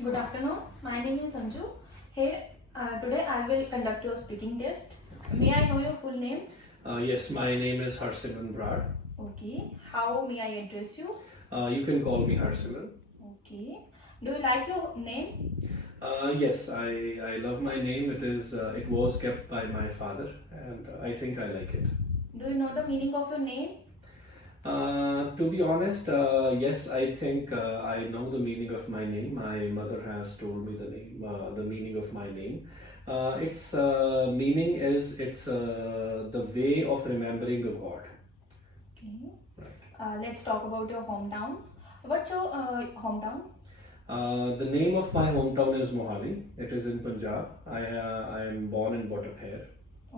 Good afternoon. My name is Sanju. Here, today I will conduct your speaking test. May I know your full name? Yes, my name is Harsiman Brar. Okay. How may I address you? You can call me Harsiman. Okay. Do you like your name? Yes, I love my name. It was kept by my father, and I think I like it. Do you know the meaning of your name? To be honest, yes, I think I know the meaning of my name. My mother has told me the meaning of my name. Its meaning is it's the way of remembering a god. Okay. Right. Let's talk about your hometown. What's your hometown? The name of my hometown is Mohali. It is in Punjab. I am born and brought up here.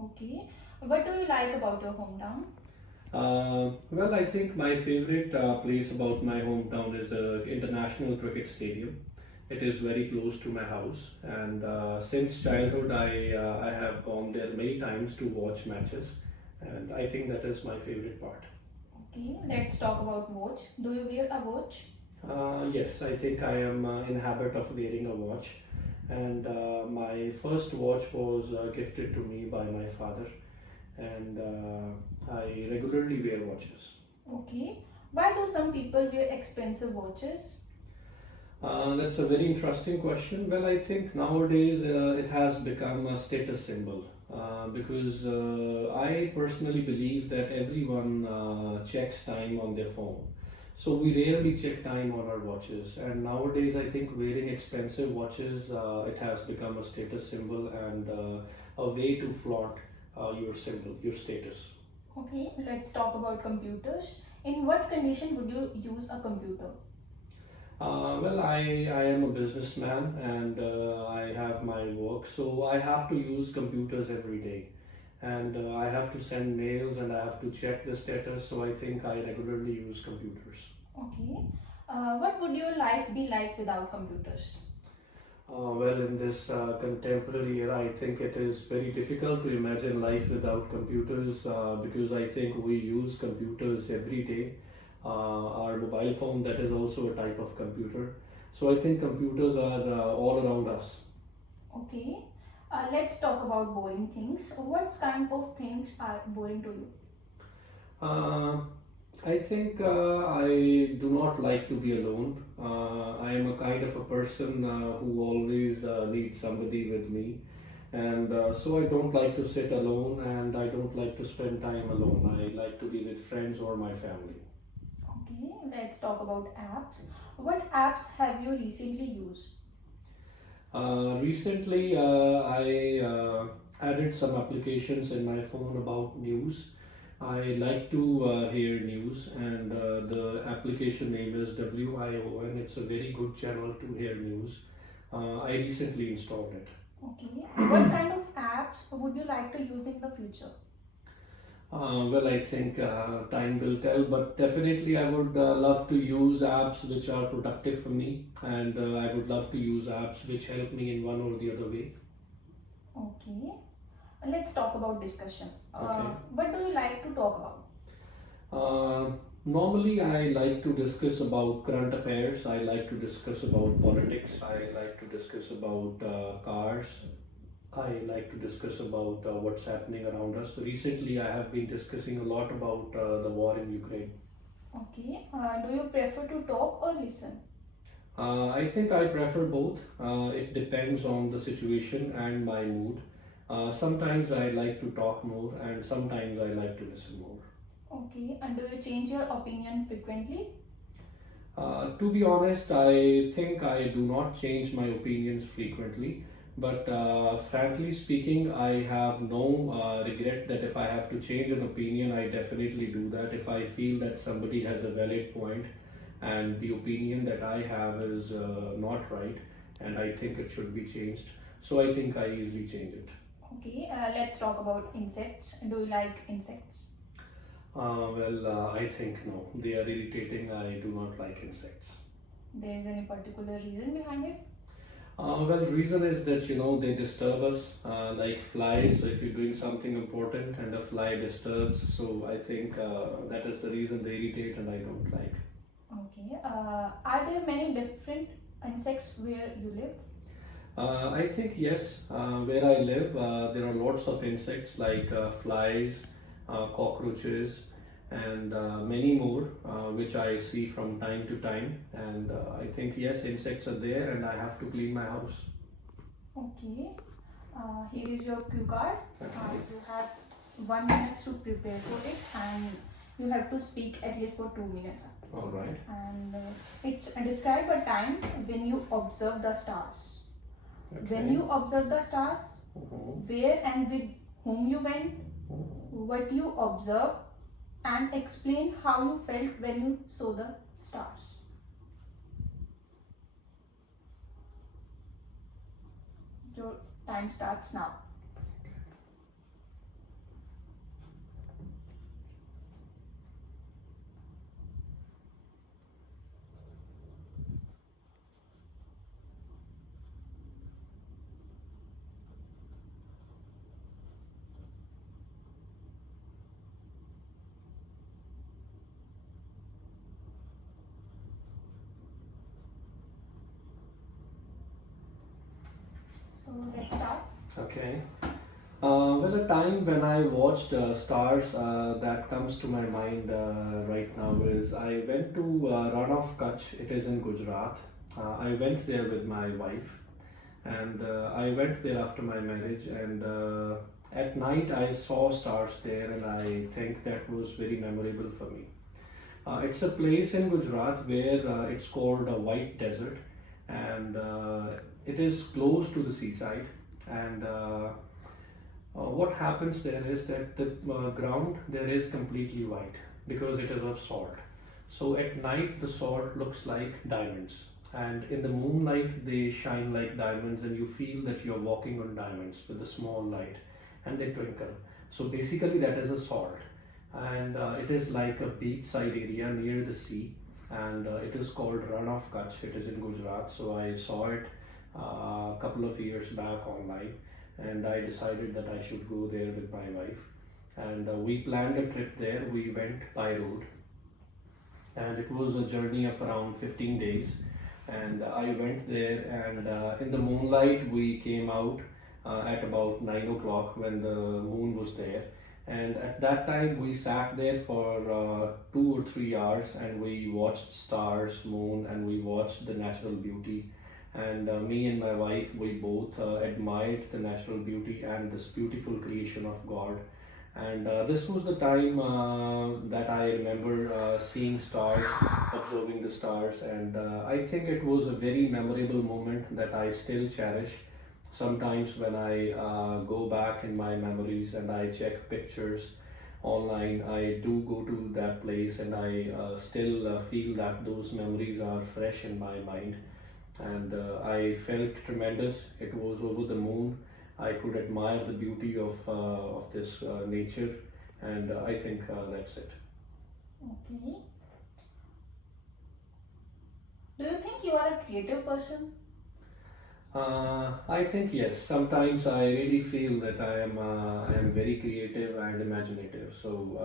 Okay. What do you like about your hometown? Well, I think my favorite place about my hometown is a international cricket stadium. It is very close to my house, and since childhood, I have gone there many times to watch matches, and I think that is my favorite part. Okay. Let's talk about watch. Do you wear a watch? Yes, I think I am in habit of wearing a watch, and my first watch was gifted to me by my father, and I regularly wear watches. Okay. Why do some people wear expensive watches? That's a very interesting question. Well, I think nowadays it has become a status symbol because I personally believe that everyone checks time on their phone. So we rarely check time on our watches, and nowadays I think wearing expensive watches it has become a status symbol and a way to flaunt your symbol, your status. Okay, let's talk about computers. In what condition would you use a computer? I am a businessman and I have my work, so I have to use computers every day. And I have to send mails and I have to check the status, so I think I regularly use computers. Okay. What would your life be like without computers? In this contemporary era, I think it is very difficult to imagine life without computers because I think we use computers every day. Our mobile phone, that is also a type of computer. So I think computers are all around us. Okay. Let's talk about boring things. What kind of things are boring to you? Uh, I think I do not like to be alone. I am a kind of a person who always needs somebody with me. And so I don't like to sit alone and I don't like to spend time alone. I like to be with friends or my family. Okay. Let's talk about apps. What apps have you recently used? Recently, I added some applications in my phone about news. I like to hear news, and the application name is WION. It's a very good channel to hear news. I recently installed it. Okay. What kind of apps would you like to use in the future? I think time will tell, but definitely I would love to use apps which are productive for me, and I would love to use apps which help me in one or the other way. Okay. Let's talk about discussion. Okay. What do you like to talk about? Uh, Normally, I like to discuss about current affairs. I like to discuss about politics. I like to discuss about cars. I like to discuss about what's happening around us. Recently, I have been discussing a lot about the war in Ukraine. Okay. Do you prefer to talk or listen? I think I prefer both. It depends on the situation and my mood. Sometimes I like to talk more, and sometimes I like to listen more. Okay. And do you change your opinion frequently? To be honest, I think I do not change my opinions frequently, but frankly speaking, I have no regret that if I have to change an opinion, I definitely do that. If I feel that somebody has a valid point and the opinion that I have is not right and I think it should be changed, so I think I easily change it. Okay. Let's talk about insects. Do you like insects? I think no, they are irritating. I do not like insects. There is any particular reason behind it? Reason is that they disturb us like flies. So if you're doing something important and a fly disturbs, so I think that is the reason they irritate and I don't like. Okay. Are there many different insects where you live? I think yes, where I live, there are lots of insects like flies, cockroaches, and many more, which I see from time to time. And I think yes, insects are there, and I have to clean my house. Okay. Here is your cue card. Okay. You have 1 minute to prepare for it, and you have to speak at least for 2 minutes. All right. And it's describe a time when you observe the stars. Okay. When you observe the stars, Mhm. where and with whom you went, what you observed, and explain how you felt when you saw the stars. Your time starts now. So let's start. Okay. Well, a time when I watched stars that comes to my mind right now is I went to Run of Kutch. It is in Gujarat. I went there with my wife, and I went there after my marriage. And at night, I saw stars there, and I think that was very memorable for me. It's a place in Gujarat where it's called a White Desert, and it is close to the seaside. And what happens there is that the ground there is completely white because it is of salt. So at night the salt looks like diamonds, and in the moonlight they shine like diamonds, and you feel that you're walking on diamonds with a small light, and they twinkle. So basically that is a salt, and it is like a beachside area near the sea, and it is called Run of Kutch. It is in Gujarat. So I saw it a couple of years back online, and I decided that I should go there with my wife. And we planned a trip there. We went by road, and it was a journey of around 15 days. And I went there, and in the moonlight, we came out at about 9 o'clock when the moon was there. And at that time, we sat there for 2 or 3 hours, and we watched stars, moon, and we watched the natural beauty. And me and my wife, we both admired the natural beauty and this beautiful creation of God. And this was the time that I remember seeing stars, observing the stars, and I think it was a very memorable moment that I still cherish. Sometimes when I go back in my memories and I check pictures online, I do go to that place, and I still feel that those memories are fresh in my mind. And I felt tremendous. It was over the moon. I could admire the beauty of this nature, and I think that's it. Okay. Do you think you are a creative person? I think yes. Sometimes I really feel that I am very creative and imaginative. So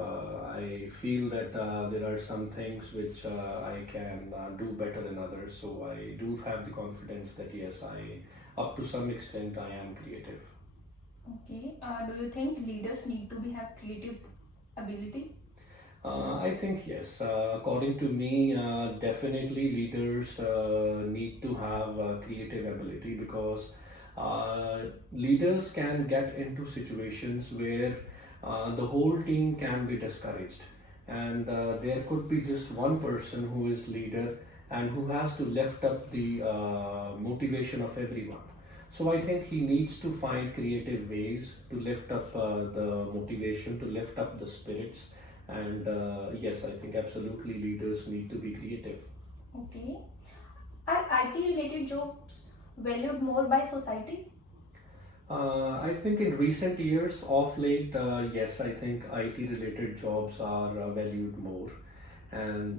I feel that there are some things which I can do better than others. So I do have the confidence that yes, up to some extent I am creative. Okay. Do you think leaders need to be have creative ability? I think yes. According to me, definitely leaders need to have creative ability, because leaders can get into situations where the whole team can be discouraged, and there could be just one person who is leader and who has to lift up the motivation of everyone. So I think he needs to find creative ways to lift up the motivation, to lift up the spirits. And yes, I think absolutely leaders need to be creative. Okay. Are IT related jobs valued more by society? I think in recent years, of late, yes, I think IT related jobs are valued more. And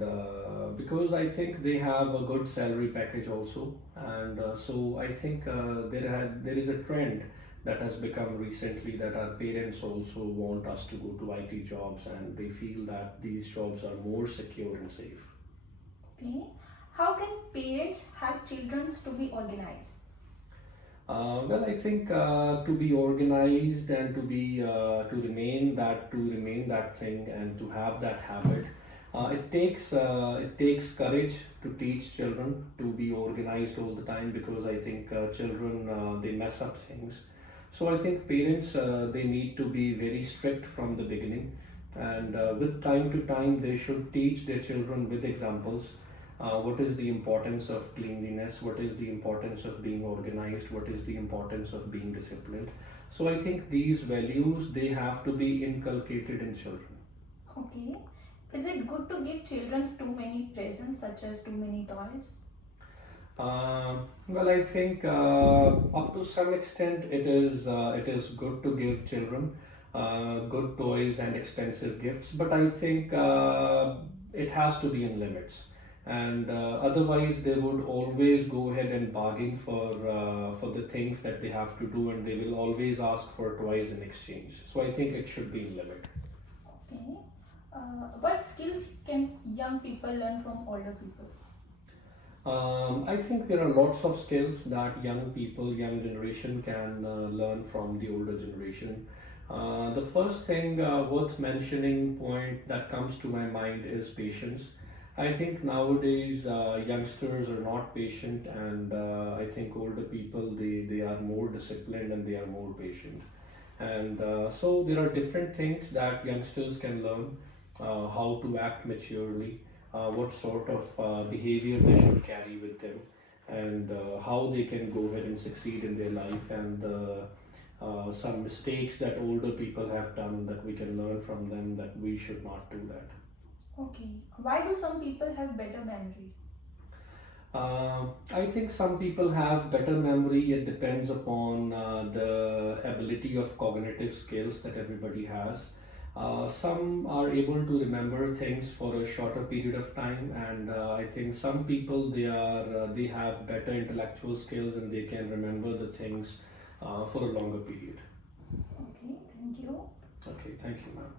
because I think they have a good salary package also. And so I think there is a trend that has become recently that our parents also want us to go to IT jobs, and they feel that these jobs are more secure and safe. Okay. How can parents help children to be organized? Well, I think to be organized and to remain that thing and to have that habit, it takes courage to teach children to be organized all the time, because I think children they mess up things. So I think parents they need to be very strict from the beginning, and with time to time they should teach their children with examples. What is the importance of cleanliness? What is the importance of being organized? What is the importance of being disciplined? So I think these values they have to be inculcated in children. Okay. Is it good to give children too many presents, such as too many toys? Well, I think up to some extent it is good to give children good toys and expensive gifts, but I think it has to be in limits. And otherwise, they would always go ahead and bargain for the things that they have to do, and they will always ask for toys in exchange. So I think it should be in limit. Okay. What skills can young people learn from older people? I think there are lots of skills that young people, young generation can learn from the older generation. The first thing worth mentioning point that comes to my mind is patience. I think nowadays youngsters are not patient, and I think older people they are more disciplined and they are more patient. And so there are different things that youngsters can learn, how to act maturely, what sort of behavior they should carry with them, and how they can go ahead and succeed in their life, and some mistakes that older people have done that we can learn from them, that we should not do that. Okay. Why do some people have better memory? I think some people have better memory. It depends upon the ability of cognitive skills that everybody has. Some are able to remember things for a shorter period of time, and I think some people they have better intellectual skills and they can remember the things for a longer period. Okay, thank you. Okay, thank you, ma'am.